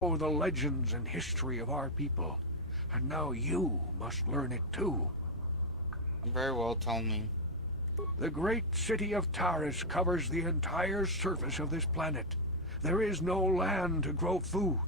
know the legends and history of our people, and now you must learn it too. Very well, tell me. The great city of Taris covers the entire surface of this planet. There is no land to grow food.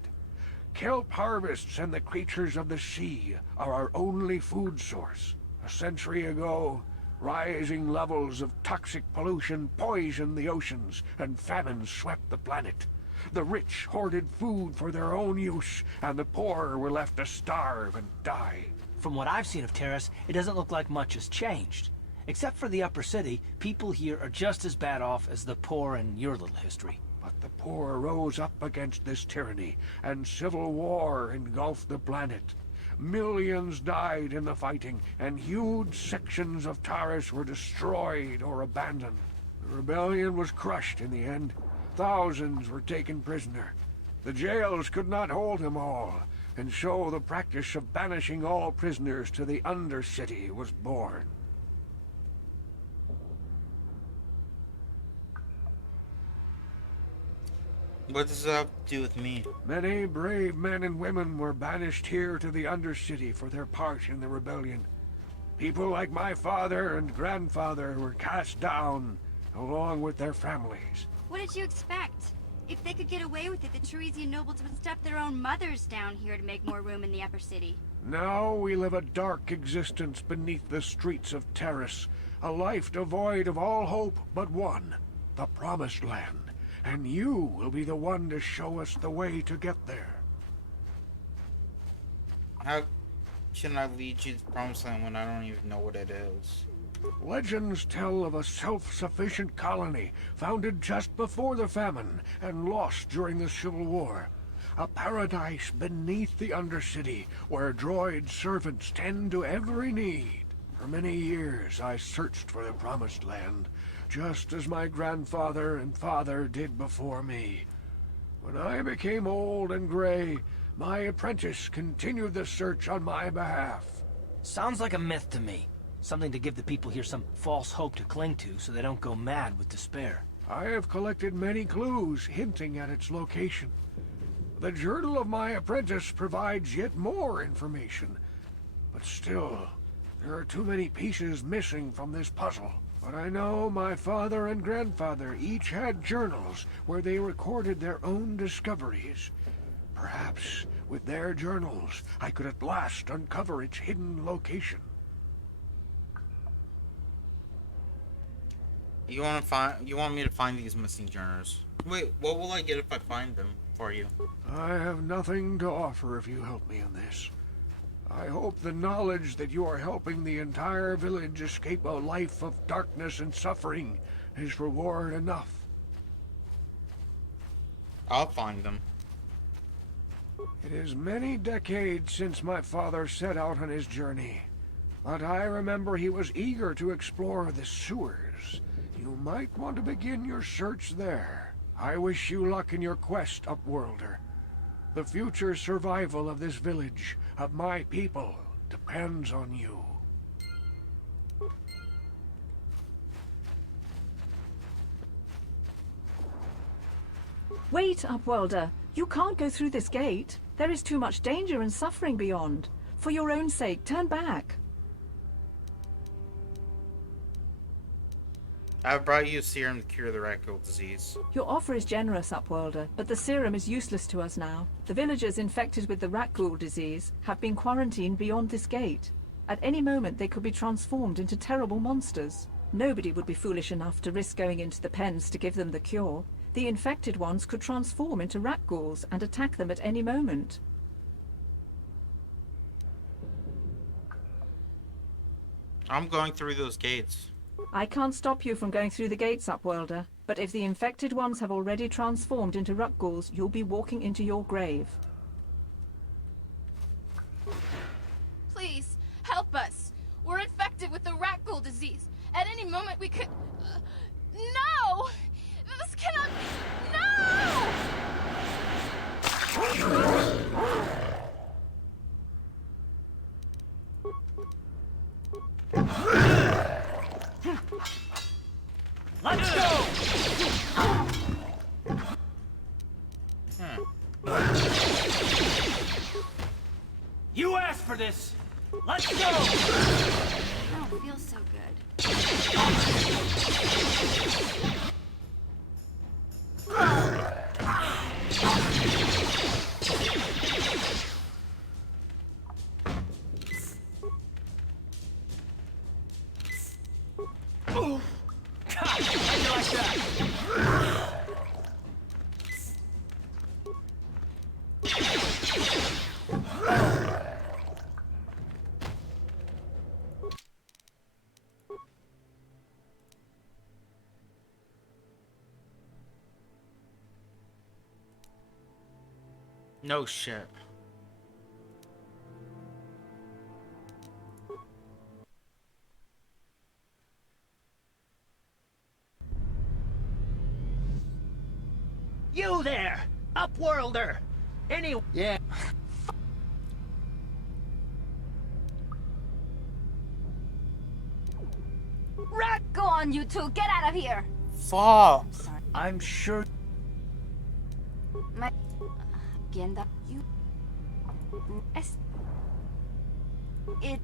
Kelp harvests and the creatures of the sea are our only food source. A century ago, rising levels of toxic pollution poisoned the oceans, and famine swept the planet. The rich hoarded food for their own use, and the poor were left to starve and die. From what I've seen of Terrace, it doesn't look like much has changed. Except for the upper city, people here are just as bad off as the poor in your little history. But the poor rose up against this tyranny, and civil war engulfed the planet. Millions died in the fighting, and huge sections of Taris were destroyed or abandoned. The rebellion was crushed in the end. Thousands were taken prisoner. The jails could not hold them all, and so the practice of banishing all prisoners to the Undercity was born. What does that have to do with me? Many brave men and women were banished here to the Undercity for their part in the rebellion. People like my father and grandfather were cast down, along with their families. What did you expect? If they could get away with it, the Teresian nobles would stuff their own mothers down here to make more room in the upper city. Now we live a dark existence beneath the streets of Terrace, a life devoid of all hope but one, the Promised Land. And you will be the one to show us the way to get there. How can I lead you to the Promised Land when I don't even know what it is? Legends tell of a self-sufficient colony founded just before the famine and lost during the Civil War. A paradise beneath the Undercity where droid servants tend to every need. For many years I searched for the Promised Land, just as my grandfather and father did before me. When I became old and gray, my apprentice continued the search on my behalf. Sounds like a myth to me. Something to give the people here some false hope to cling to so they don't go mad with despair. I have collected many clues hinting at its location. The journal of my apprentice provides yet more information. But still, there are too many pieces missing from this puzzle. But I know my father and grandfather each had journals where they recorded their own discoveries. Perhaps with their journals, I could at last uncover its hidden location. You want me to find these missing journals? Wait, what will I get if I find them for you? I have nothing to offer if you help me in this. I hope the knowledge that you are helping the entire village escape a life of darkness and suffering is reward enough. I'll find them. It is many decades since my father set out on his journey, but I remember he was eager to explore the sewers. You might want to begin your search there. I wish you luck in your quest, Upworlder. The future survival of this village, of my people, depends on you. Wait, Upworlder. You can't go through this gate. There is too much danger and suffering beyond. For your own sake, turn back. I've brought you a serum to cure the Rakghoul disease. Your offer is generous, Upworlder, but the serum is useless to us now. The villagers infected with the Rakghoul disease have been quarantined beyond this gate. At any moment they could be transformed into terrible monsters. Nobody would be foolish enough to risk going into the pens to give them the cure. The infected ones could transform into Rakghouls and attack them at any moment. I'm going through those gates. I can't stop you from going through the gates, Upworlder, but if the infected ones have already transformed into Rakghouls, you'll be walking into your grave. Please, help us. We're infected with the Rakghoul disease. At any moment we could... no! This cannot be... no! Let's go! Hmm. for this. Let's go! I don't feel so good. How'd you like that? No shit. You there! Upworlder! Yeah. Rat, go on, you two. Get out of here. Fuck. Sorry. I'm sure. My... Genda, you... It...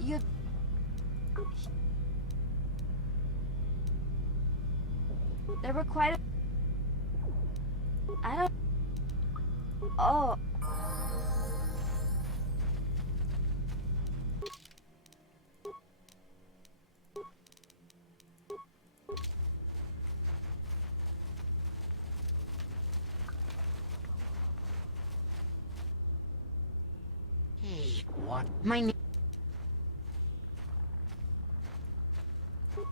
You... There were quite a... I don't... Oh... What? My name...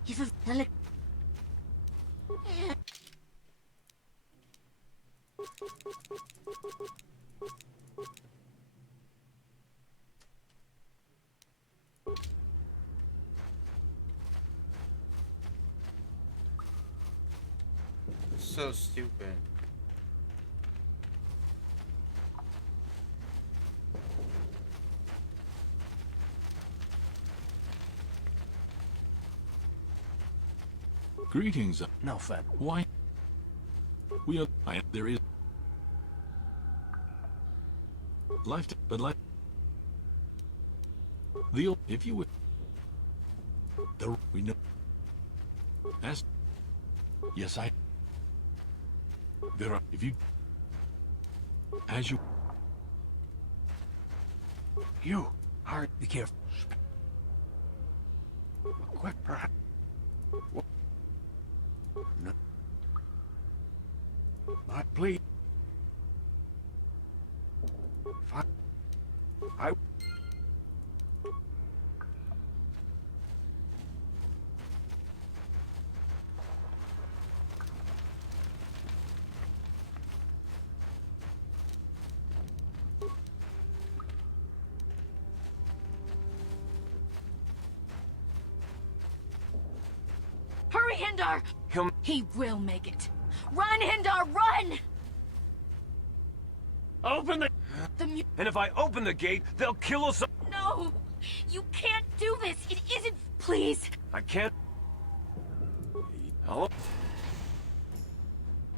He's a... So stupid. Greetings. No, Fed. Why? We are. There is. Life, but life. The if you would. The we know. As. Yes, I. There are. If you. As you. You are Be careful. quick, perhaps. No. But please. I... Hurry, Hindar! He will make it. Run, Hindar, run! Open the. The mu- And if I open the gate, they'll kill us. No! You can't do this! It isn't... Please! I can't. Hello?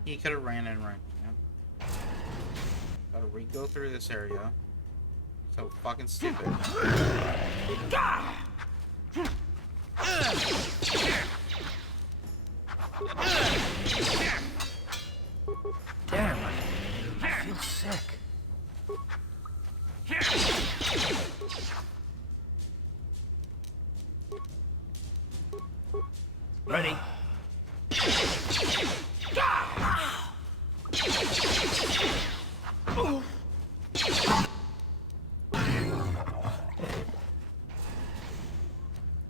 He could have ran in right. Yep. Gotta re-go through this area. So fucking stupid. Damn. I feel sick. Ready?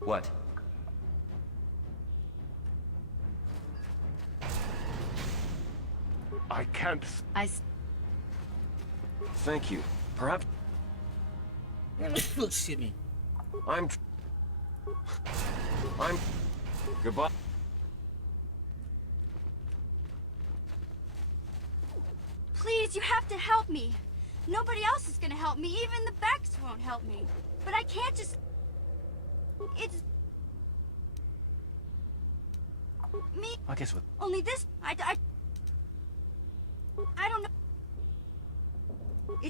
What? I can't... Thank you. Perhaps Excuse me. I'm. Goodbye. Please, you have to help me. Nobody else is gonna help me. Even the Becks won't help me. But I can't just... It's... Me, I guess with. only this... I don't know...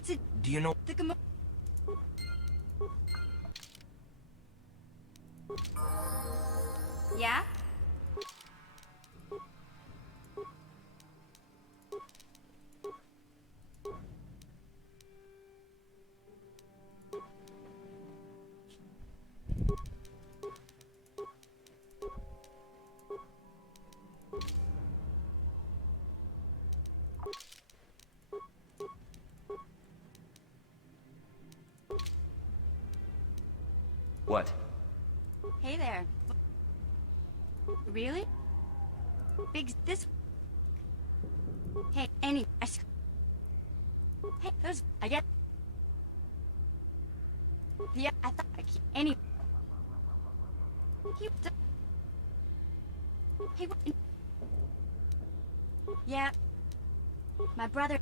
It's a Do you know? the Gamora. Yeah? What? Hey there. Really? Big this. Hey, Hey, those. I get. Yeah, I thought I keep any. He. Hey, what? Yeah. My brother.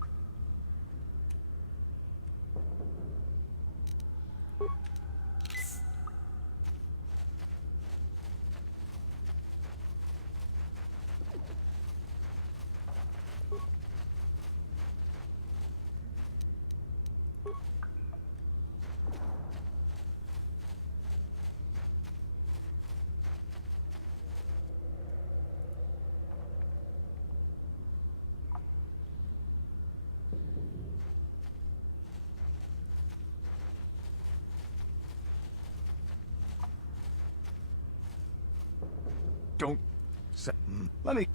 Don't say. Let me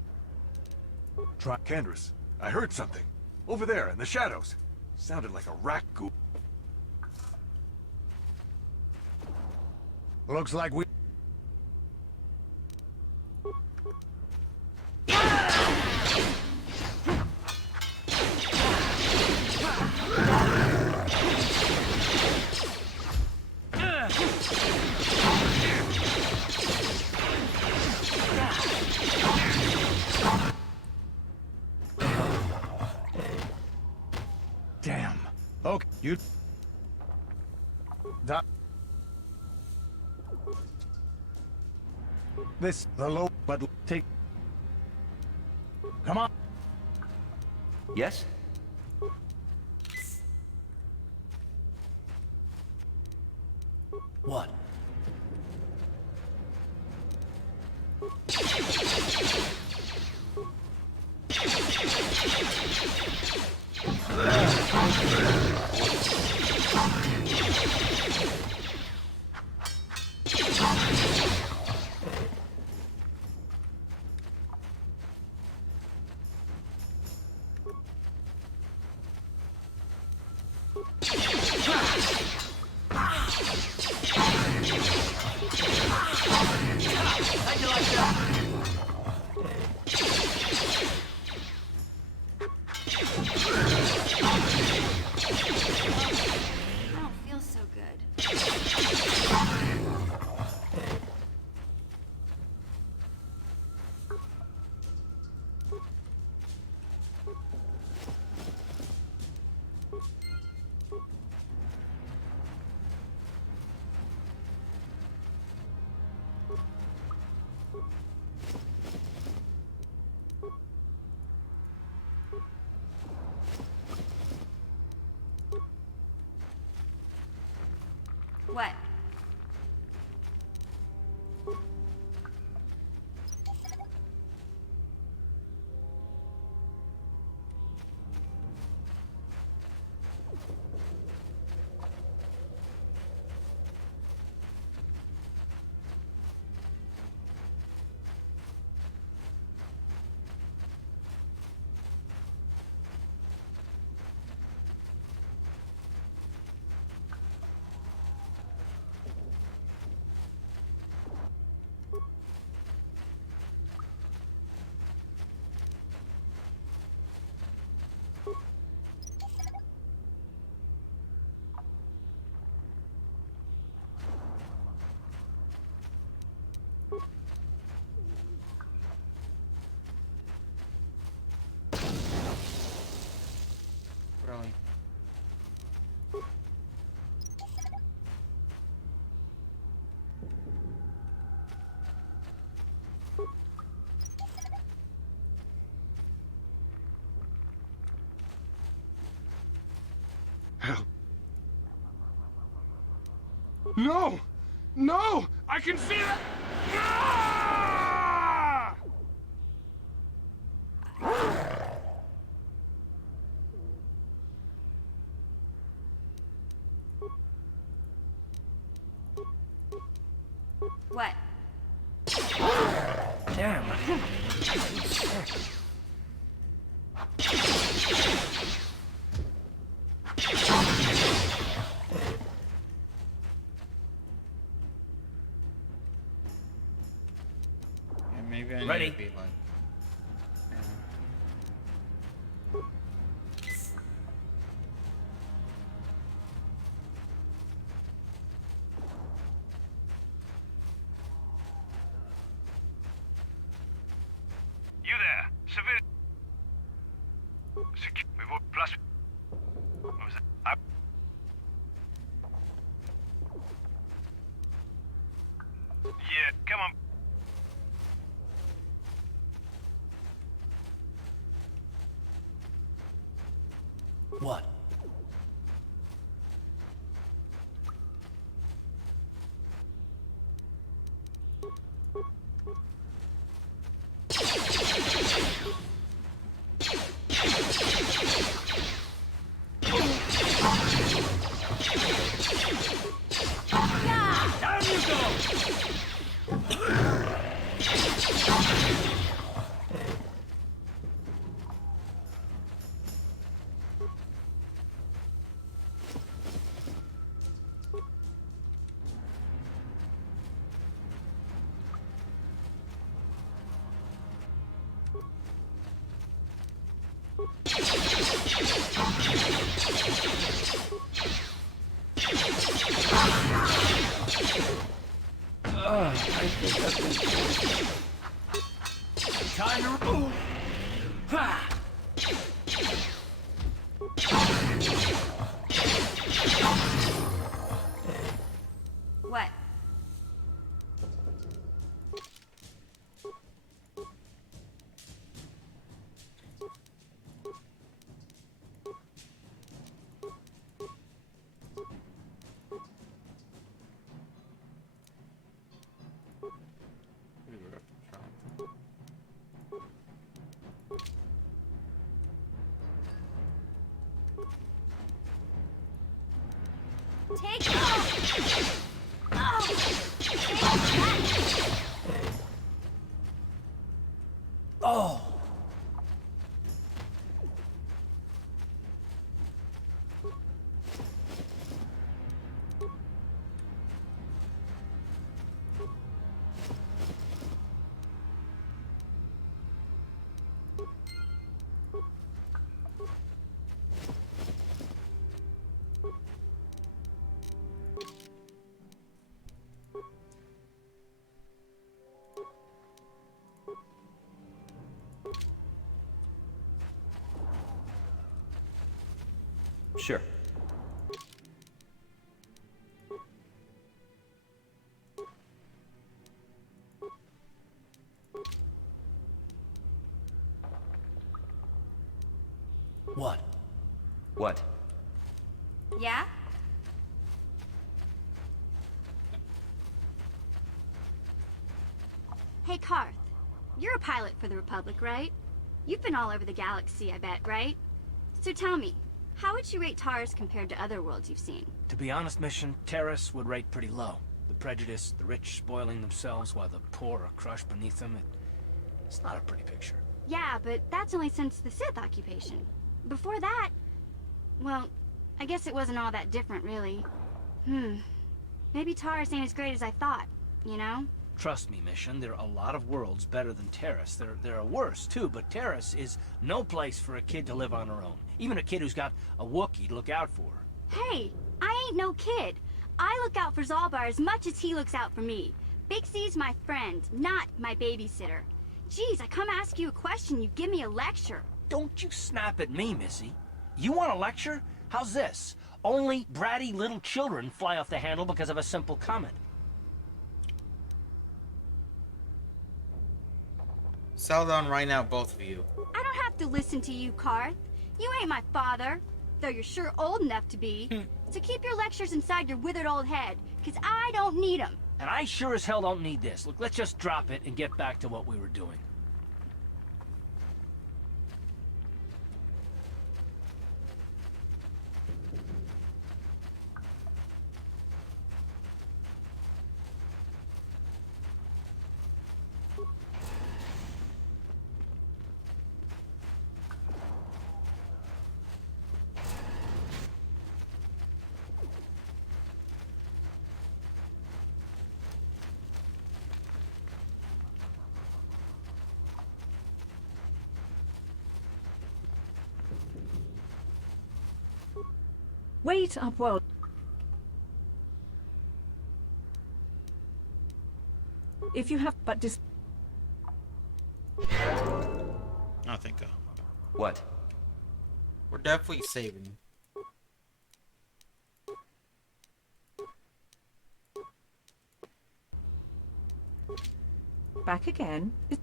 try. Candace, I heard something. Over there in the shadows. Sounded like a rat ghoul. Looks like we... Damn. Okay, you... This, the low, but take... Come on. Yes? What? I don't feel so good. What? No! No! I can feel it! Ah! What? Damn. Yeah, maybe I Ready. need to be like. You there, civilian. We've all plus. What was that? Yeah, come on. What? Down you go! Time to remove. Ha! What? Take off! Oh! Take that! Oh! Sure. What? What? Yeah? Hey, Karth. You're a pilot for the Republic, right? You've been all over the galaxy, I bet, right? So tell me, how would you rate Taurus compared to other worlds you've seen? To be honest, Mission, Terrace would rate pretty low. The prejudice, the rich spoiling themselves while the poor are crushed beneath them, it's not a pretty picture. Yeah, but that's only since the Sith occupation. Before that, well, I guess it wasn't all that different, really. Maybe Taurus ain't as great as I thought, you know? Trust me, Mission, there are a lot of worlds better than Terrace. There are worse, too, but Terrace is no place for a kid to live on her own. Even a kid who's got a Wookiee to look out for her. Hey, I ain't no kid. I look out for Zalbar as much as he looks out for me. Big C's my friend, not my babysitter. Geez, I come ask you a question, you give me a lecture. Don't you snap at me, Missy. You want a lecture? How's this? Only bratty little children fly off the handle because of a simple comment. Settle down right now, both of you. I don't have to listen to you, Karth. You ain't my father, though you're sure old enough to be. So keep your lectures inside your withered old head, because I don't need them. And I sure as hell don't need this. Look, let's just drop it and get back to what we were doing. Wait, Upworld. If you have but I think What? we're definitely saving. back again. I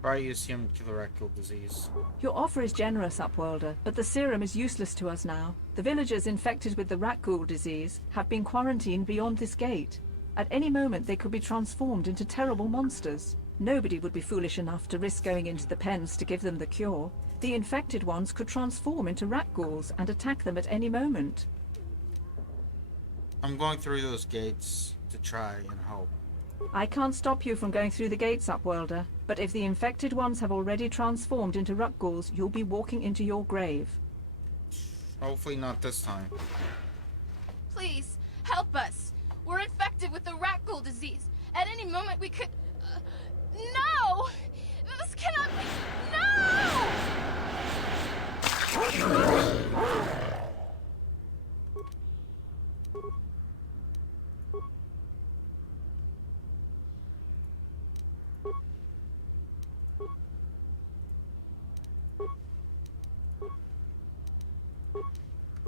brought you some colorectal disease. Your offer is generous, Upworlder, but the serum is useless to us now. The villagers infected with the rat ghoul disease have been quarantined beyond this gate. At any moment they could be transformed into terrible monsters. Nobody would be foolish enough to risk going into the pens to give them the cure. The infected ones could transform into rat ghouls and attack them at any moment. I'm going through those gates to try and hope. I can't stop you from going through the gates, Upworlder, but if the infected ones have already transformed into rat ghouls, you'll be walking into your grave. Hopefully not this time. Please, help us. We're infected with the rat ghoul disease. At any moment we could... no! This cannot be... No!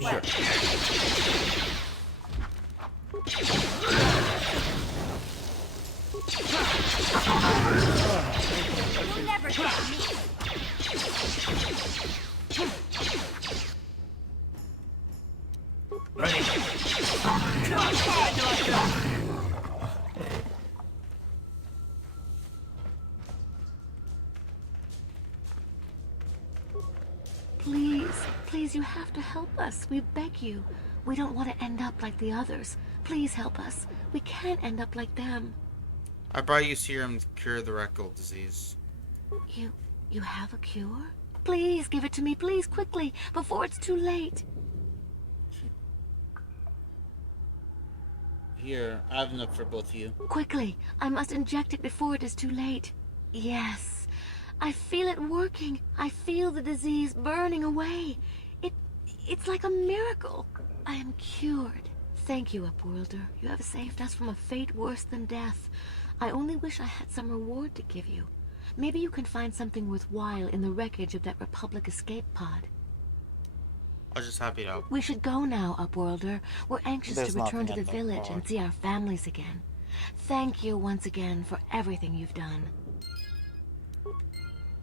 Sure. You'll never get me. Ready? Please, please, you have to help us. We beg you. We don't want to end up like the others. Please help us. We can't end up like them. I brought you serum to cure the rat ghoul disease. You have a cure? Please give it to me, please, quickly, before it's too late. Here, I have enough for both of you. Quickly, I must inject it before it is too late. Yes, I feel it working. I feel the disease burning away. It's like a miracle. I am cured. Thank you, Upworlder. You have saved us from a fate worse than death. I only wish I had some reward to give you. Maybe you can find something worthwhile in the wreckage of that Republic escape pod. I was just happy to help. We should go now, Upworlder. We're anxious There's to return to nothing the at the village and pod. see our families again. Thank you once again for everything you've done.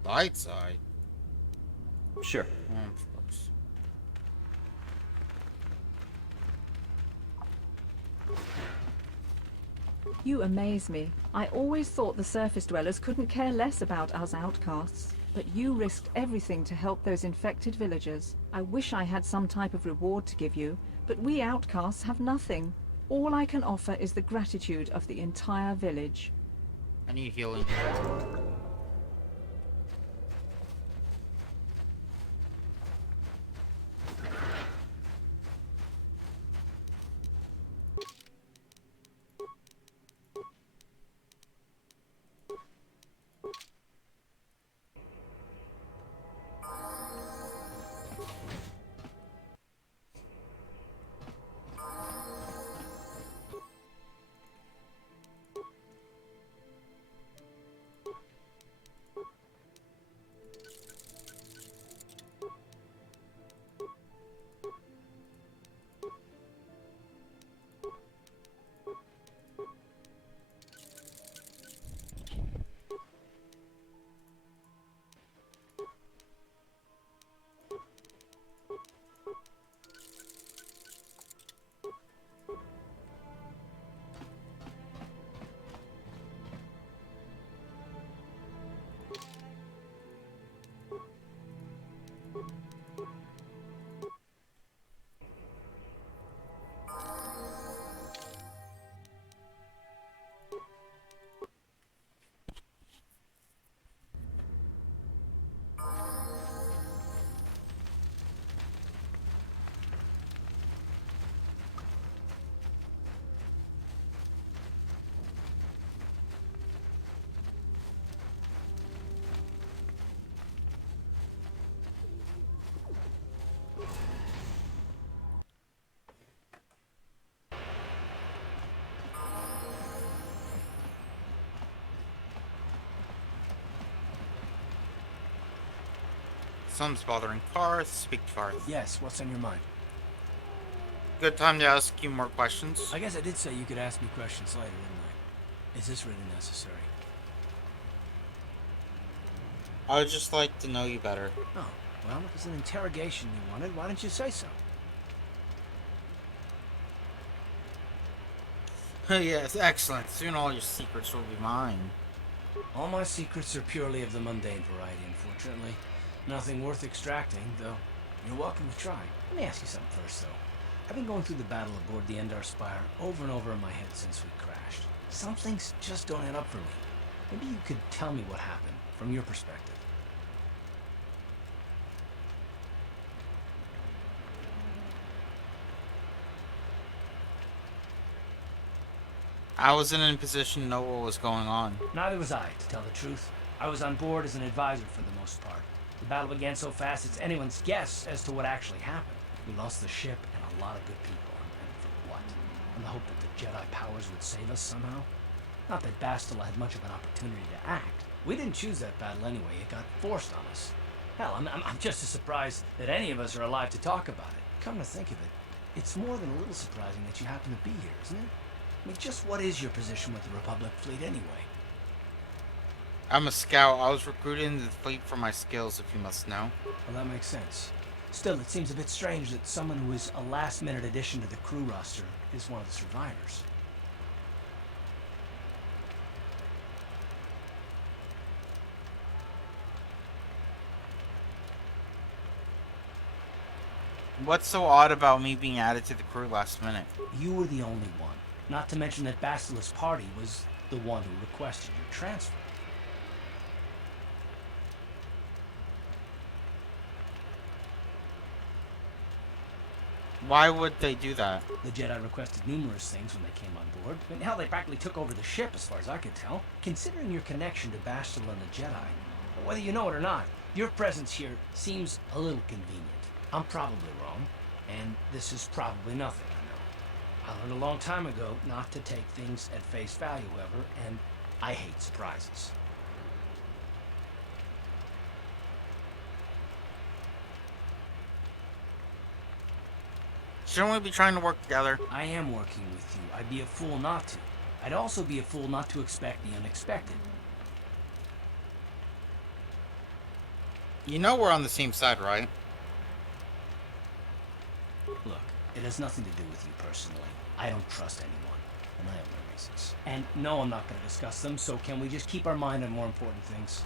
Light side. Sure. Of course. You amaze me. I always thought the surface dwellers couldn't care less about us outcasts. But you risked everything to help those infected villagers. I wish I had some type of reward to give you, but we outcasts have nothing. All I can offer is the gratitude of the entire village. I need healing. Something's bothering Karth. Speak to Karth. Yes, what's on your mind? Good time to ask you more questions. I guess I did say you could ask me questions later, didn't I? Is this really necessary? I would just like to know you better. Oh, well, if it's an interrogation you wanted, why didn't you say so? Yes, excellent. Soon all your secrets will be mine. All my secrets are purely of the mundane variety, unfortunately. Nothing worth extracting, though you're welcome to try. Let me ask you something first, though. I've been going through the battle aboard the Endar Spire over and over in my head since we crashed. Some things just don't add up for me. Maybe you could tell me what happened, from your perspective. I wasn't in a position to know what was going on. Neither was I, to tell the truth. I was on board as an advisor for the most part. The battle began so fast it's anyone's guess as to what actually happened. We lost the ship and a lot of good people, and for what? In the hope that the Jedi powers would save us somehow? Not that Bastila had much of an opportunity to act. We didn't choose that battle anyway, it got forced on us. Hell, I'm just as surprised that any of us are alive to talk about it. Come to think of it, it's more than a little surprising that you happen to be here, isn't it? I mean, just what is your position with the Republic fleet anyway? I'm a scout. I was recruited into the fleet for my skills, if you must know. Well, that makes sense. Still, it seems a bit strange that someone who is a last-minute addition to the crew roster is one of the survivors. What's so odd about me being added to the crew last minute? You were the only one. Not to mention that Bastila's party was the one who requested your transfer. Why would they do that? The Jedi requested numerous things when they came on board. I mean, hell, they practically took over the ship, as far as I could tell. Considering your connection to Bastila and the Jedi, whether you know it or not, your presence here seems a little convenient. I'm probably wrong, and this is probably nothing, I know. I learned a long time ago not to take things at face value, however, and I hate surprises. Shouldn't we be trying to work together? I am working with you. I'd be a fool not to. I'd also be a fool not to expect the unexpected. You know we're on the same side, right? Look, it has nothing to do with you personally. I don't trust anyone, and I have my reasons. And no, I'm not going to discuss them, so can we just keep our mind on more important things?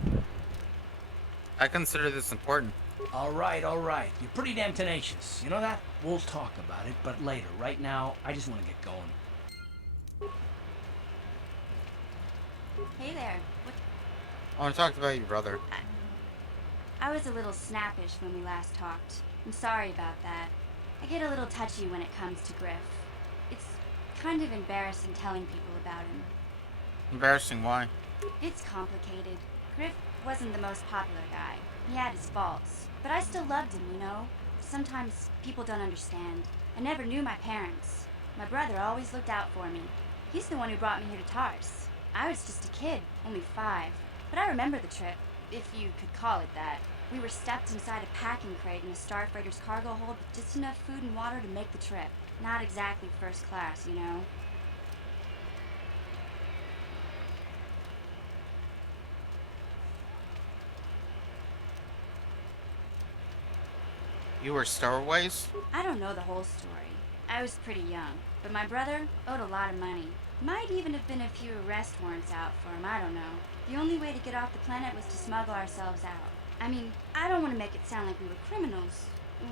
I consider this important. All right, all right. You're pretty damn tenacious. You know that? We'll talk about it, but later. Right now, I just want to get going. Hey there. What? I want to talk about your brother. I was a little snappish when we last talked. I'm sorry about that. I get a little touchy when it comes to Griff. It's kind of embarrassing telling people about him. Embarrassing, why? It's complicated. Griff wasn't the most popular guy. He had his faults. But I still loved him, you know? Sometimes people don't understand. I never knew my parents. My brother always looked out for me. He's the one who brought me here to Tars. I was just a kid, only 5. But I remember the trip, if you could call it that. We were stuffed inside a packing crate in a starfreighter's cargo hold with just enough food and water to make the trip. Not exactly first class, you know? You were stowaways? I don't know the whole story. I was pretty young, but my brother owed a lot of money. Might even have been a few arrest warrants out for him, I don't know. The only way to get off the planet was to smuggle ourselves out. I mean, I don't want to make it sound like we were criminals.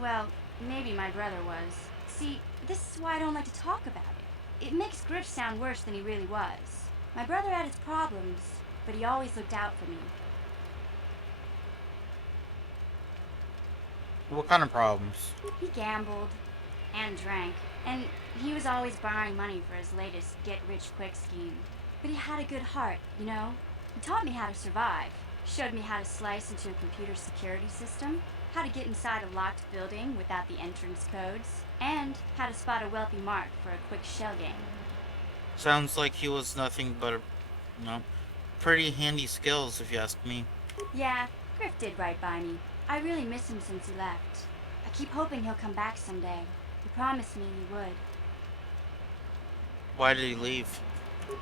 Well, maybe my brother was. See, this is why I don't like to talk about it. It makes Griff sound worse than he really was. My brother had his problems, but he always looked out for me. What kind of problems? He gambled and drank, and he was always borrowing money for his latest get-rich-quick scheme. But he had a good heart, you know? He taught me how to survive. Showed me how to slice into a computer security system, how to get inside a locked building without the entrance codes, and how to spot a wealthy mark for a quick shell game. Sounds like he was nothing but pretty handy skills, if you ask me. Yeah, Griff did right by me. I really miss him since he left. I keep hoping he'll come back someday. He promised me he would. Why did he leave?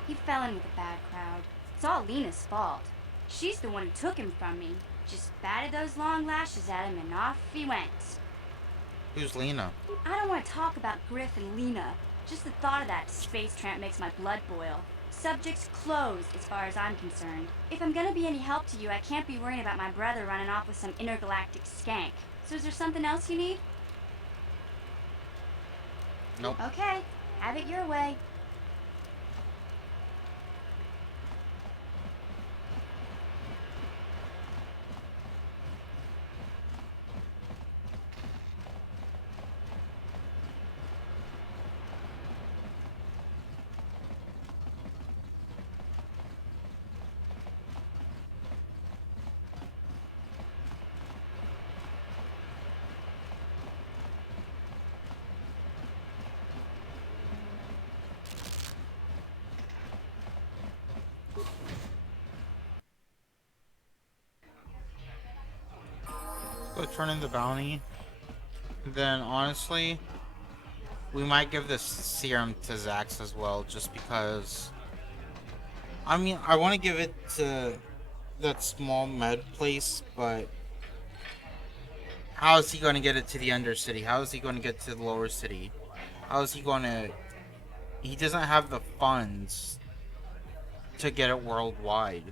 He fell in with a bad crowd. It's all Lena's fault. She's the one who took him from me. Just batted those long lashes at him and off he went. Who's Lena? I don't want to talk about Griff and Lena. Just the thought of that space tramp makes my blood boil. Subject's closed as far as I'm concerned. If I'm gonna be any help to you, I can't be worrying about my brother running off with some intergalactic skank. So is there something else you need? Nope. Okay, have it your way. Go turn in the bounty. Then honestly, we might give this serum to Zax as well, just because. I mean, I want to give it to that small med place, but how is he going to get it to the Undercity? How is he going to get to the Lower City? How is he going to... He doesn't have the funds to get it worldwide.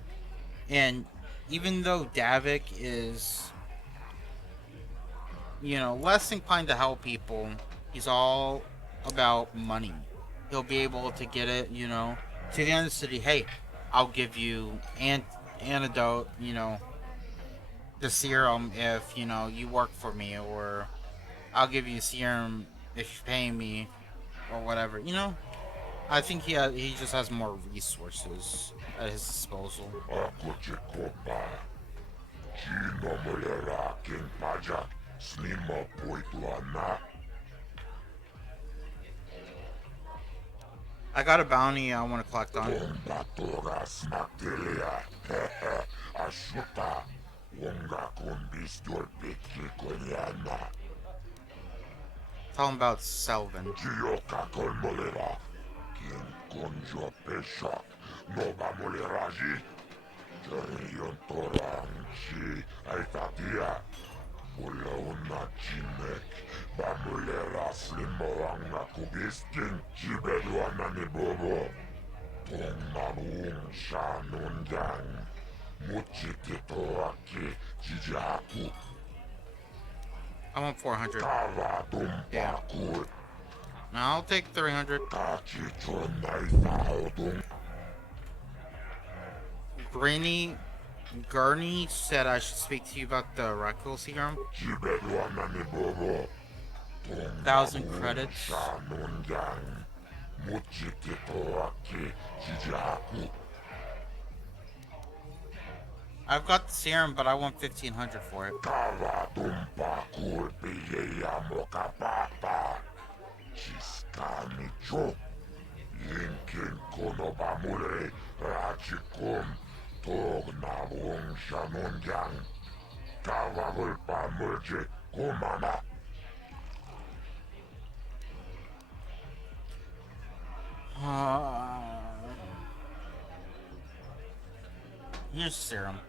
And even though Davik is, you know, less inclined to help people, he's all about money. He'll be able to get it, you know, to the Undercity. Hey, I'll give you antidote, you know, the serum if, you know, you work for me, or I'll give you serum if you pay me, or whatever, you know. I think he just has more resources at his disposal. I got a bounty I want to collect on. Tell him about Selvin. I want 400. Yeah. No, I'll take 300. Gurney said I should speak to you about the Rakul serum. 1,000 credits. I've got the serum, but I want 1,500 for it. Here's serum.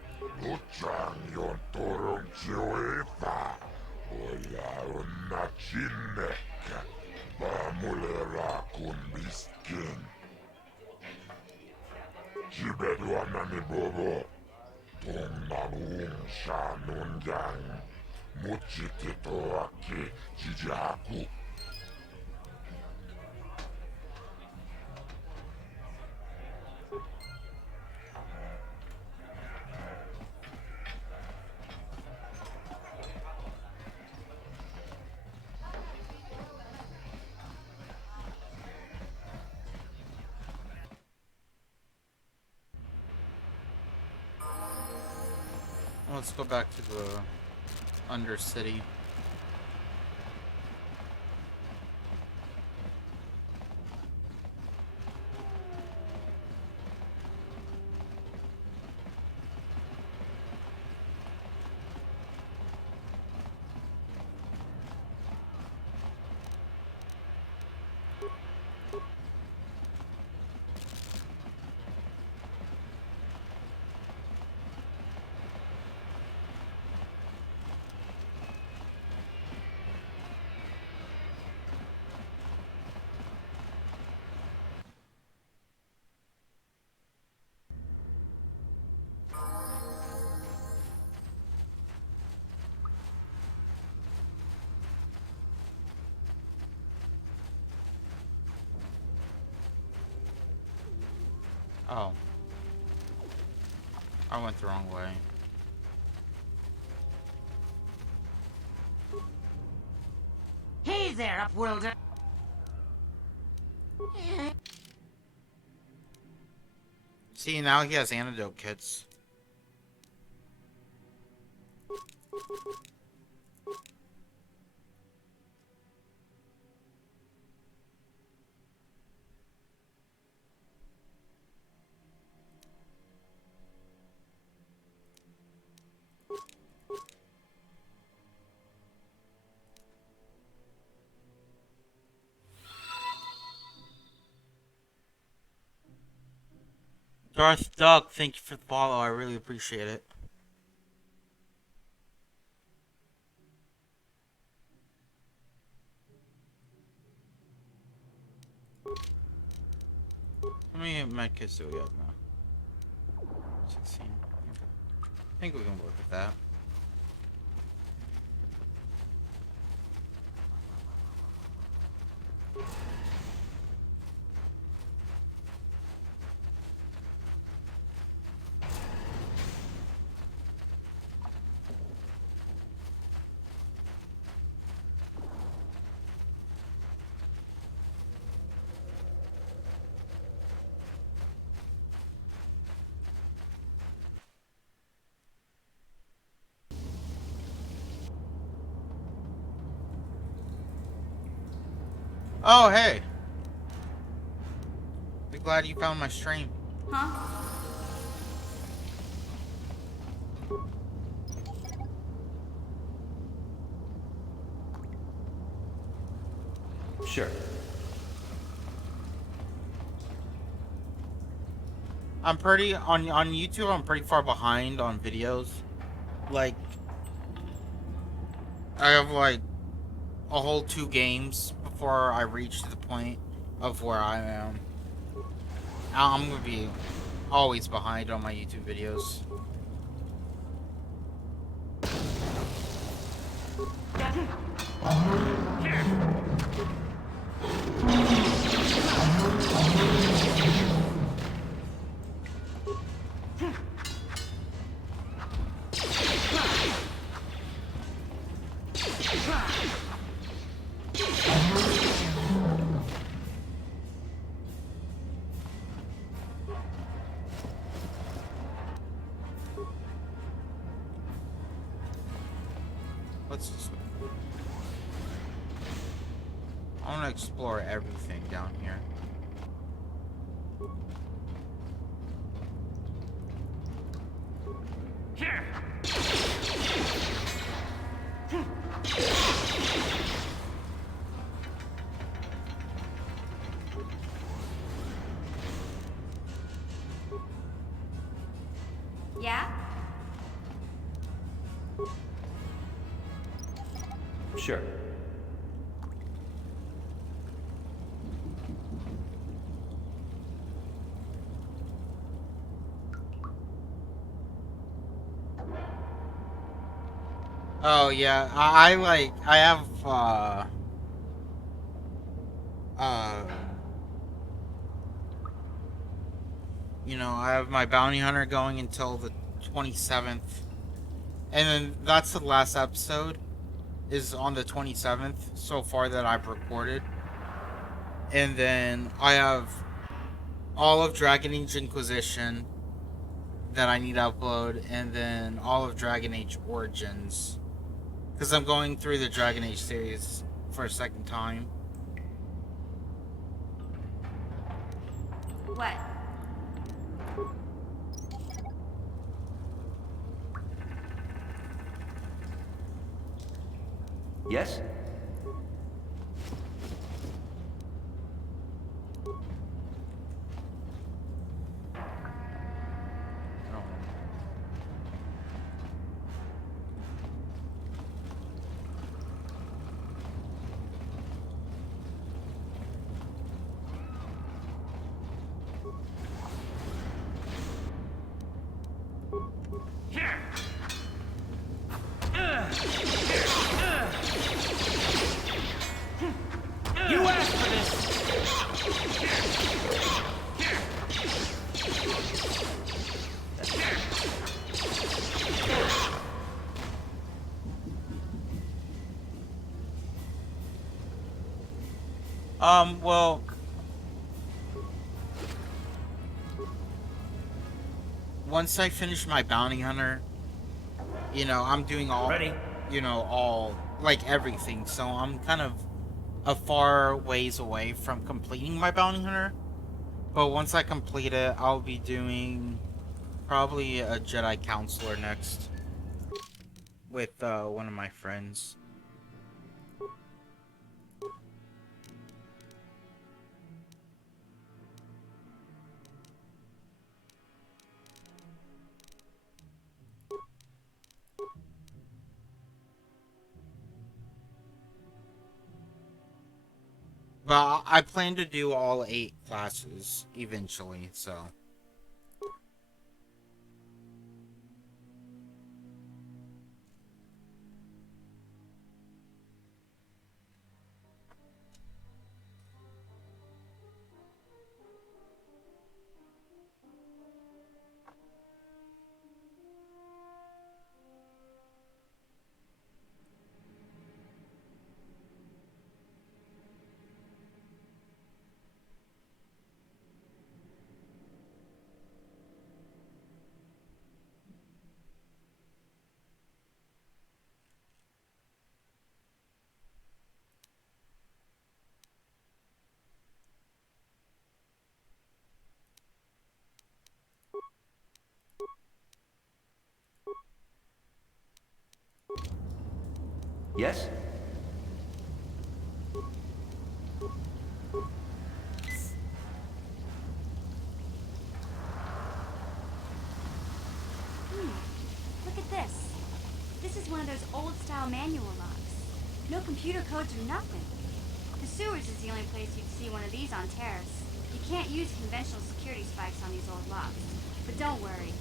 Let's go back to the Undercity. Oh. I went the wrong way. Hey there, Upworlder. See, now he has antidote kits. Darth Duck, thank you for the follow. I really appreciate it. How many medkits do we have now? 16. I think we can work with that. Oh, hey. Be glad you found my stream. Huh? Sure. I'm pretty on YouTube. I'm pretty far behind on videos. Like, I have like a whole 2 games before I reach to the point of where I am. I'm gonna be always behind on my YouTube videos. Let's just... I want to explore everything down here. Yeah? Sure. Oh yeah, I have you know, I have my bounty hunter going until the 27th. And then that's the last episode is on the 27th so far that I've recorded. And then I have all of Dragon Age Inquisition that I need to upload, and then all of Dragon Age Origins. Because I'm going through the Dragon Age series for a second time. What? Yes? Well, once I finish my bounty hunter, I'm doing all, Ready? all, like, everything. So I'm kind of a far ways away from completing my bounty hunter. But once I complete it, I'll be doing probably a Jedi Counselor next with one of my friends. But I plan to do all 8 classes eventually, so. Yes? Look at this. This is one of those old-style manual locks. No computer codes or nothing. The sewers is the only place you'd see one of these on Terrace. You can't use conventional security spikes on these old locks. But don't worry.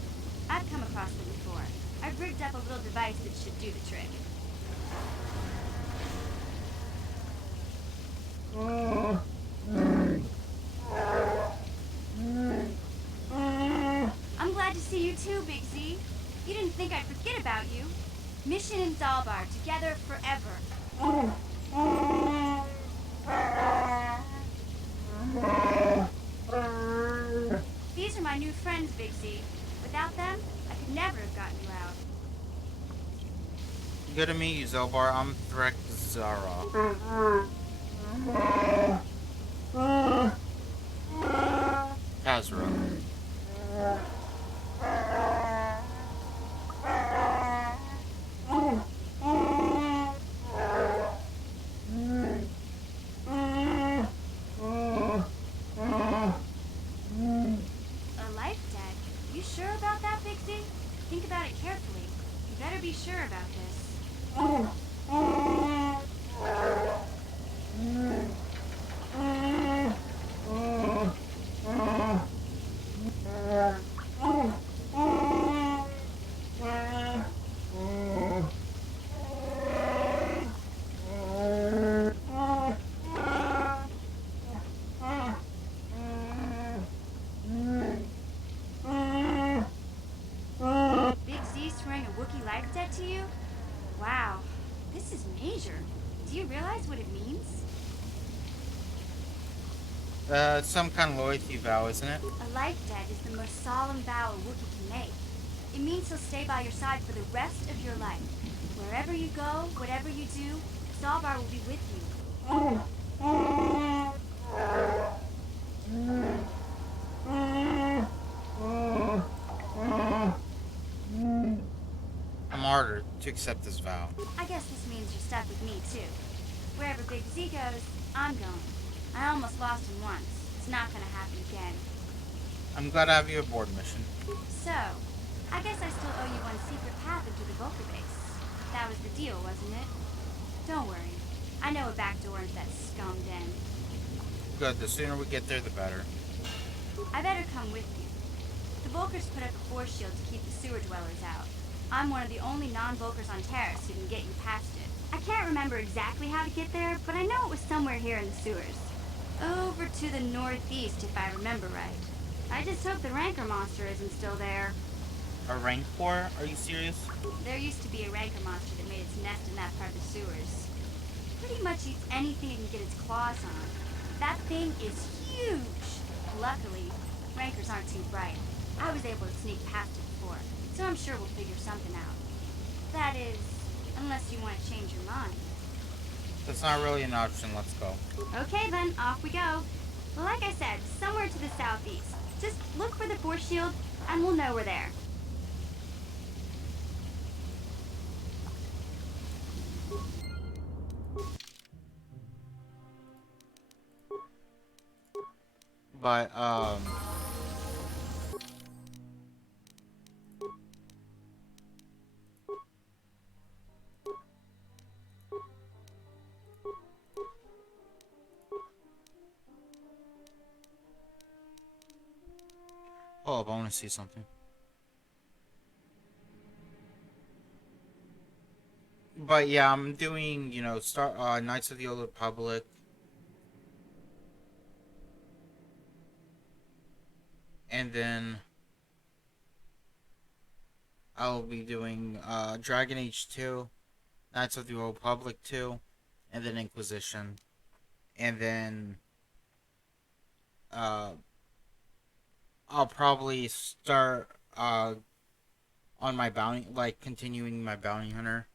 I've come across them before. I've rigged up a little device that should do the trick. I'm glad to see you too, Big Z. You didn't think I'd forget about you. Mission and Zalbar, together forever. These are my new friends, Big Z. Without them, I could never have gotten you out. Good to meet you, Zelbar. I'm Threk Zara. Azra. A life debt? You sure about that, Big Z? Think about it carefully. You better be sure about this. Big Z swearing a Wookiee life debt to you? Wow, this is major. Do you realize what it means? It's some kind of loyalty vow, isn't it? A life debt is the most solemn vow a Wookiee can make. It means he'll stay by your side for the rest of your life. Wherever you go, whatever you do, Zalbar will be with you. I'm harder to accept this vow. I guess this means you're stuck with me, too. Wherever Big Z goes, I'm going. I almost lost him once. It's not gonna happen again. I'm glad to have you aboard, mission. So, I guess I still owe you one secret path into the Vulcan base. That was the deal, wasn't it? Don't worry. I know a back door into that scum den. Good, the sooner we get there, the better. I better come with you. The Volkers put up a force shield to keep the sewer dwellers out. I'm one of the only non-Volkers on Terrace who can get you past it. I can't remember exactly how to get there, but I know it was somewhere here in the sewers. Over to the northeast, if I remember right. I just hope the Rancor monster isn't still there. A Rancor? Are you serious? There used to be a Rancor monster that made its nest in that part of the sewers. Pretty much eats anything it can get its claws on. That thing is huge. Luckily, rankers aren't too bright. I was able to sneak past it before, so I'm sure we'll figure something out. That is, unless you want to change your mind. That's not really an option. Let's go. Okay then, off we go. Well, like I said, somewhere to the southeast. Just look for the force shield, and we'll know we're there. But, oh, I want to see something. But yeah, I'm doing, you know, Knights of the Old Republic. And then I'll be doing Dragon Age 2, Knights of the Old Republic 2, and then Inquisition. And then I'll probably start on my bounty, like continuing my bounty hunter.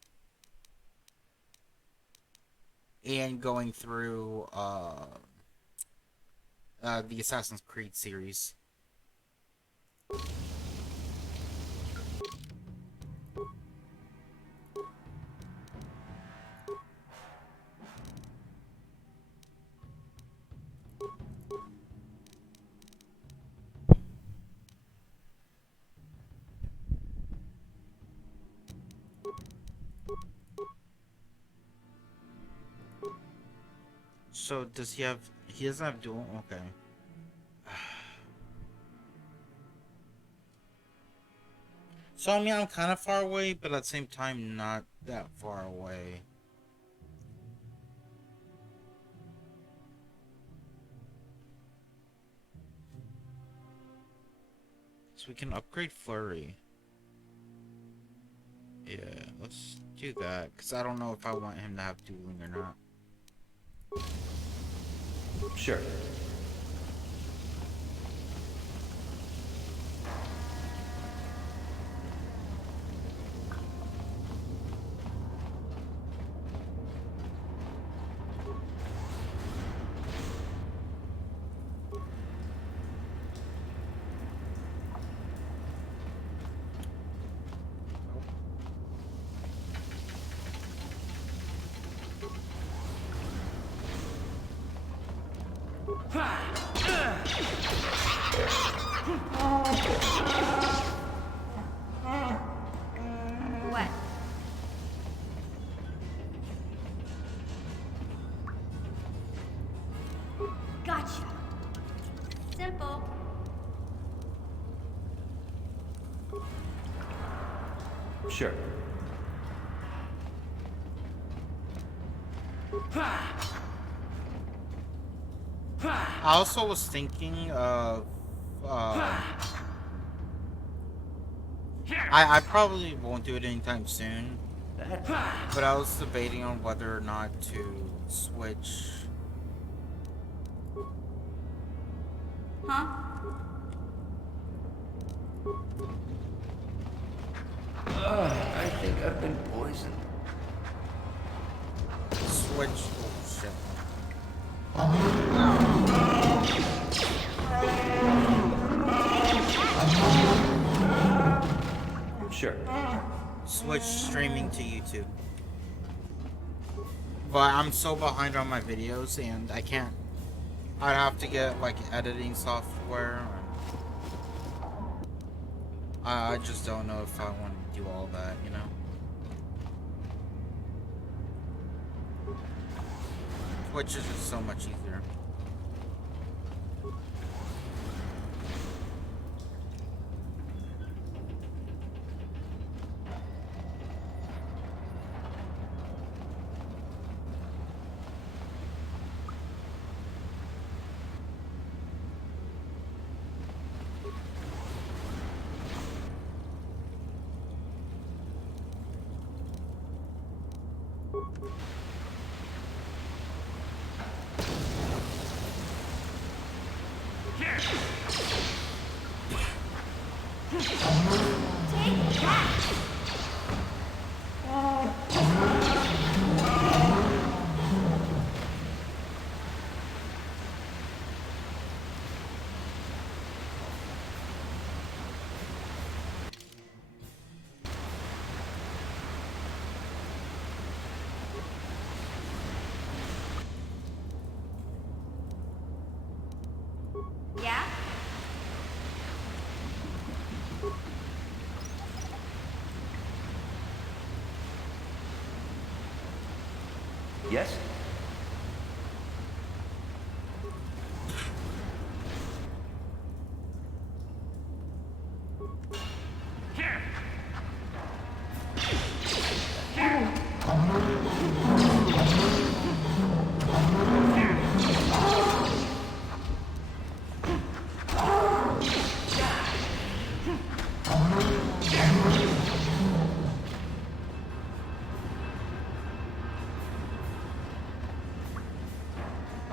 And going through the Assassin's Creed series. So does he have? He doesn't have dual. Okay. So I mean, I'm kind of far away, but at the same time, not that far away. So we can upgrade Flurry. Yeah, let's do that, because I don't know if I want him to have dueling or not. Sure. What? Gotcha. Simple. Sure. I also was thinking of, I probably won't do it anytime soon, but I was debating on whether or not to switch. Huh? I think I've been poisoned. Switch. Oh shit. Sure. Switch streaming to YouTube. But I'm so behind on my videos and I can't. I'd have to get like editing software. I just don't know if I want to do all that, you know? Twitch is just so much easier. Yeah? Yes?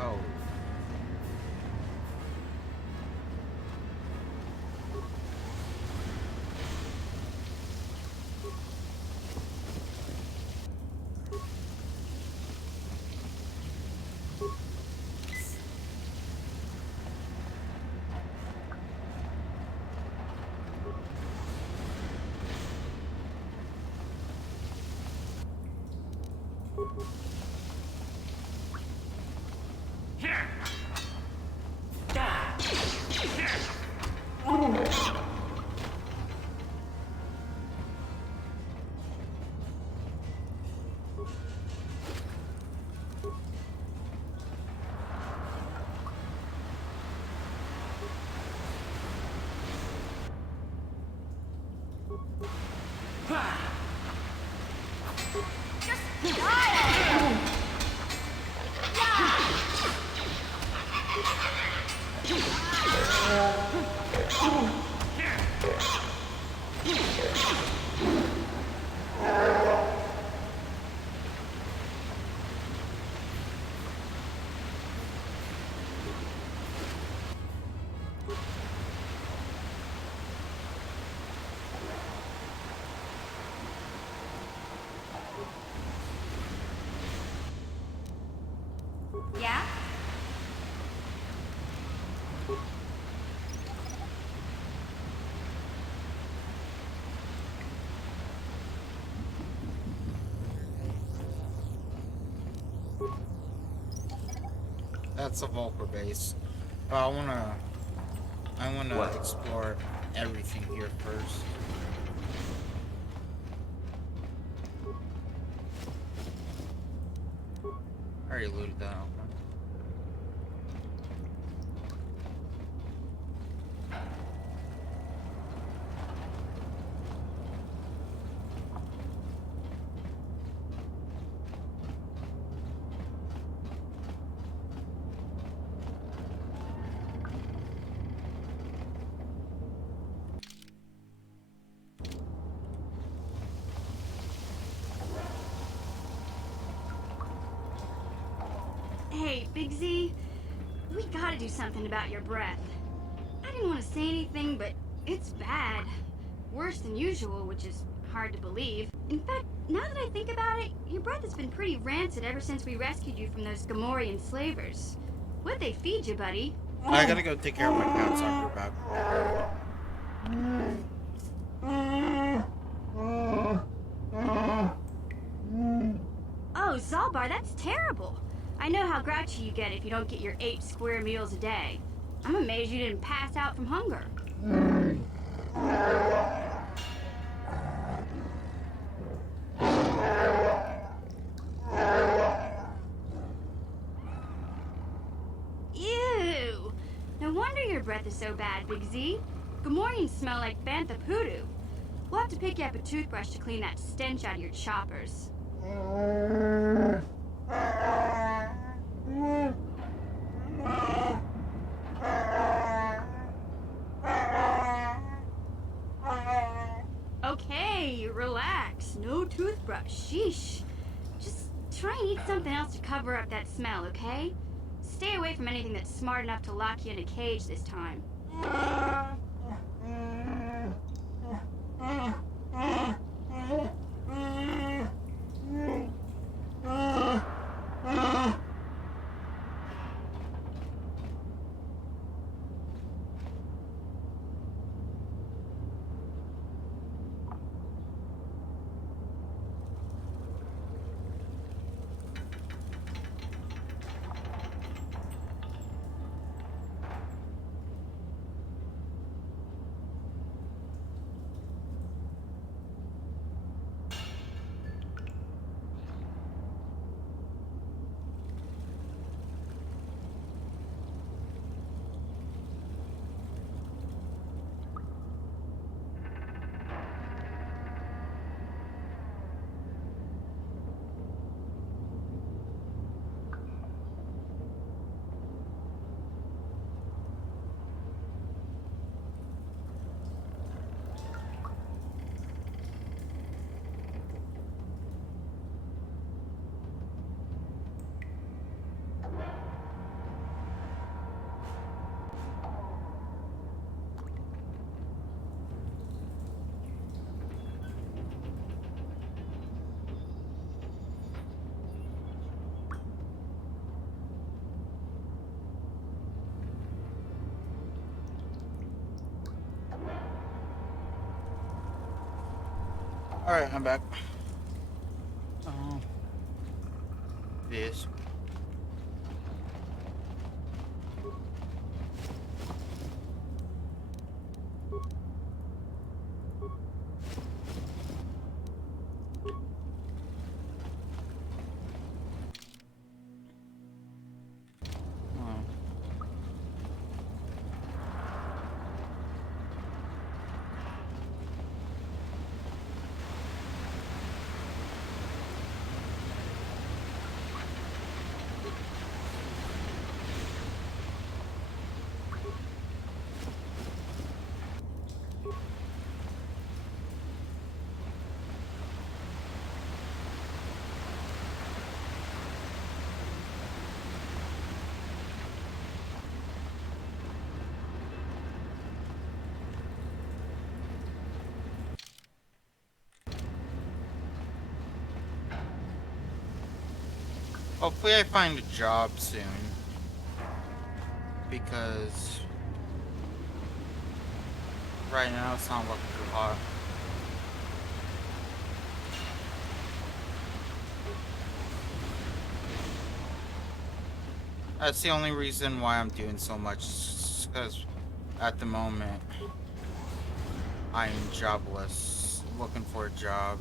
Oh. Yeah? That's a Volker base. But I wanna What? explore everything here first. I already looted that out. Hey, Big Z, we gotta do something about your breath. I didn't want to say anything, but it's bad. Worse than usual, which is hard to believe. In fact, now that I think about it, your breath has been pretty rancid ever since we rescued you from those Gamorrean slavers. What'd they feed you, buddy? I gotta go take care of my cats. I'll be back. Oh, Zalbar, that's terrible. I know how grouchy you get if you don't get your 8 square meals a day. I'm amazed you didn't pass out from hunger. Ew! No wonder your breath is so bad, Big Z. Gamorreans smell like bantha poodoo. We'll have to pick you up a toothbrush to clean that stench out of your choppers. Okay, relax. No toothbrush. Sheesh. Just try and eat something else to cover up that smell, okay? stay away from anything that's smart enough to lock you in a cage this time. Alright, I'm back. This. Hopefully I find a job soon. Because right now it's not looking too hot. That's the only reason why I'm doing so much, because at the moment I'm jobless, looking for a job.